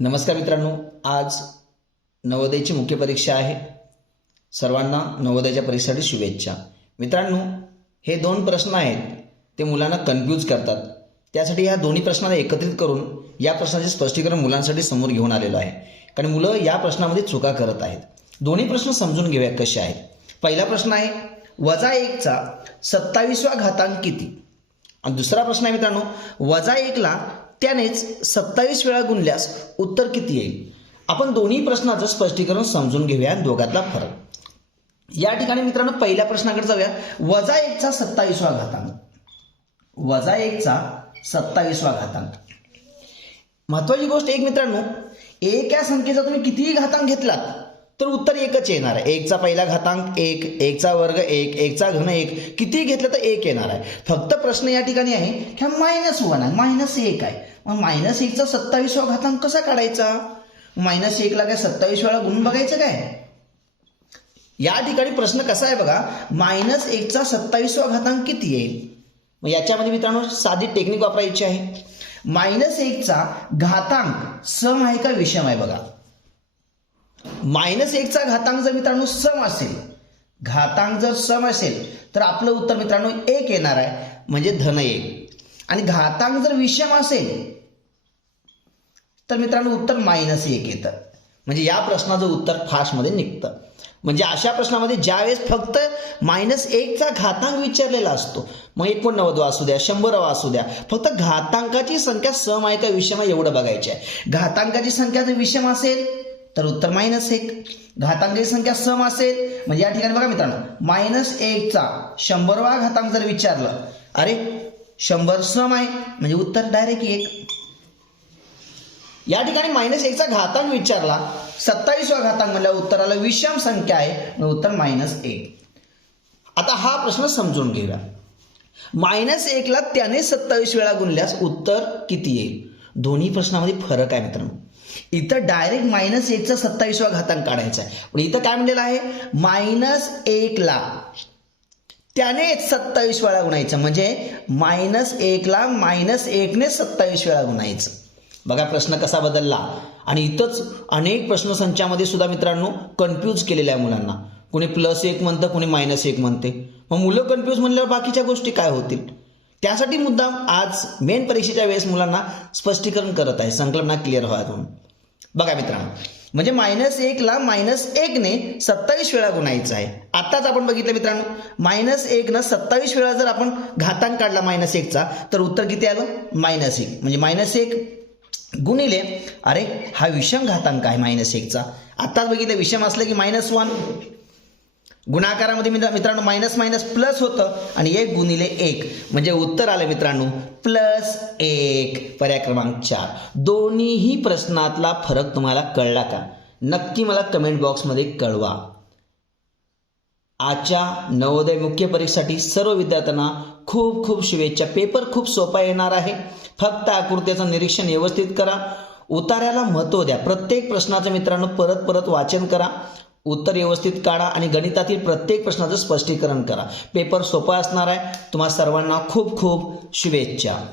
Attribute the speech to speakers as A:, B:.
A: नमस्कार मित्रांनो आज नवोदयची मुख्य परीक्षा आहे. सर्वांना नवोदयच्या परीक्षेसाठी शुभेच्छा. मित्रांनो हे दोन प्रश्न आहेत ते मुलांना कन्फ्यूज करतात. त्यासाठी ह्या दोन्ही प्रश्नांना एकत्रित करून या प्रश्नाचे स्पष्टीकरण मुलांसाठी समोर घेऊन आलेलो आहे. कारण मुलं या प्रश्नामध्ये चुका करत आहेत. दोन्ही प्रश्न समजून घेऊया कसे आहेत. पहिला प्रश्न आहे वजा एकचा सत्तावीसवा घातांक किती? आणि दुसरा प्रश्न आहे मित्रांनो वजा एकला त्यानेच सत्तावीस वेळा गुणल्यास उत्तर किती येईल? आपण दोन्ही प्रश्नाचं स्पष्टीकरण समजून घेऊया दोघातला फरक. या ठिकाणी मित्रांनो पहिल्या प्रश्नाकडे जाऊया. वजा एकचा सत्तावीसवा घातांक. वजा एकचा सत्तावीसवा घातांक. महत्वाची गोष्ट एक मित्रांनो एक या संख्येचा तुम्ही कितीही घातांक घेतलात तर उत्तर एकच येणार आहे. एकचा पहिला घातांक एक एकचा वर्ग एक एकचा घन एक. कितीही घेतलं तर एक येणार आहे. फक्त प्रश्न या ठिकाणी आहे की हा मायनस वन आहे. मायनस एक आहे. मग मायनस एकचा सत्तावीसवा घातांक कसा काढायचा? मायनस एकला काय सत्तावीस वेळा गुण बघायचं काय? या ठिकाणी प्रश्न कसा आहे बघा? मायनस एकचा सत्तावीसवा घातांक किती येईल? मग याच्यामध्ये मित्रांनो साधी टेक्निक वापरायची आहे. मायनस एकचा घातांक सम आहे का विषम आहे बघा? मायनस एकचा घातांक जर मित्रांनो सम असेल घातांक जर सम असेल तर आपलं उत्तर मित्रांनो एक येणार आहे म्हणजे धन एक. आणि घातांक जर विषम असेल तर मित्रांनो उत्तर मायनस एक येतं. म्हणजे या प्रश्नाचं उत्तर फास्टमध्ये निघतं. म्हणजे अशा प्रश्नामध्ये ज्यावेळेस फक्त मायनस एकचा घातांक विचारलेला असतो मग एकोणनव्वद असू द्या शंभरावा असू द्या फक्त घातांकाची संख्या सम आहे का विषम आहे एवढं बघायचं आहे घातांकाची संख्या जर विषम असेल तर उत्तर मायनस एक. घातांकाची संख्या सम असेल. म्हणजे या ठिकाणी बघा मित्रांनो मायनस एकचा शंभरवा घातांक जर विचारलं अरे शंभर सम आहे म्हणजे उत्तर डायरेक्ट एक. या ठिकाणी मायनस एकचा घातांक विचारला सत्तावीसवा घातांक म्हणल्या उत्तराला विषम संख्या आहे मग उत्तर मायनस एक. आता हा प्रश्न समजून घेऊया. मायनस एकला त्याने सत्तावीस वेळा गुणल्यास उत्तर किती येईल? दोन्ही प्रश्नामध्ये फरक आहे मित्रांनो. इथं डायरेक्ट मायनस एकचा सत्तावीसवा घातांक काढायचा आहे. पण इथं काय म्हणलेलं आहे? मायनस एकला त्याने सत्तावीस वेळा गुणायचं. म्हणजे मायनस एकला मायनस एकने सत्तावीस वेळा गुणायचं. बघा प्रश्न कसा बदलला. आणि इथंच अनेक प्रश्नसंचामध्ये सुद्धा मित्रांनो कन्फ्यूज केलेल्या आहे मुलांना. कोणी प्लस एक म्हणतं कोणी मायनस एक म्हणते. मग मुलं कन्फ्यूज म्हणल्यावर बाकीच्या गोष्टी काय होतील? त्यासाठी मुद्दाम आज मेन परीक्षेच्या वेळेस मुलांना स्पष्टीकरण करत आहे. संकल्पना क्लिअर व्हाव्यात म्हणून. बघा मित्रांनो म्हणजे मायनस एकला मायनस एकने सत्तावीस वेळा गुणायचं आहे. आत्ताच आपण बघितलं मित्रांनो मायनस एकनं सत्तावीस वेळा जर आपण घातांक काढला मायनस एकचा तर उत्तर किती आलं? मायनस एक. म्हणजे मायनस एक गुणिले अरे हा विषम घातांक आहे मायनस एकचा आत्ताच बघितलं विषम असलं की मायनस वन गुणाकारामध्ये मित्र मित्रांनो मायनस मायनस प्लस होतं आणि एक गुणिले एक. म्हणजे उत्तर आलं मित्रांनो प्लस एक. पर्याय क्रमांक चार. दोन्हीही प्रश्नातला फरक तुम्हाला कळला का? नक्की मला कमेंट बॉक्समध्ये कळवा. आजच्या नवोदय मुख्य परीक्षेसाठी सर्व विद्यार्थ्यांना खूप खूप शुभेच्छा. पेपर खूप सोपा येणार आहे. फक्त आकृत्याचं निरीक्षण व्यवस्थित करा. उतार्याला महत्त्व द्या. प्रत्येक प्रश्नाचं मित्रांनो परत परत वाचन करा. उत्तर व्यवस्थित काढा आणि गणितातील प्रत्येक प्रश्नाचं स्पष्टीकरण करा. पेपर सोपा असणार आहे. तुम्हा सर्वांना खूप खूप शुभेच्छा.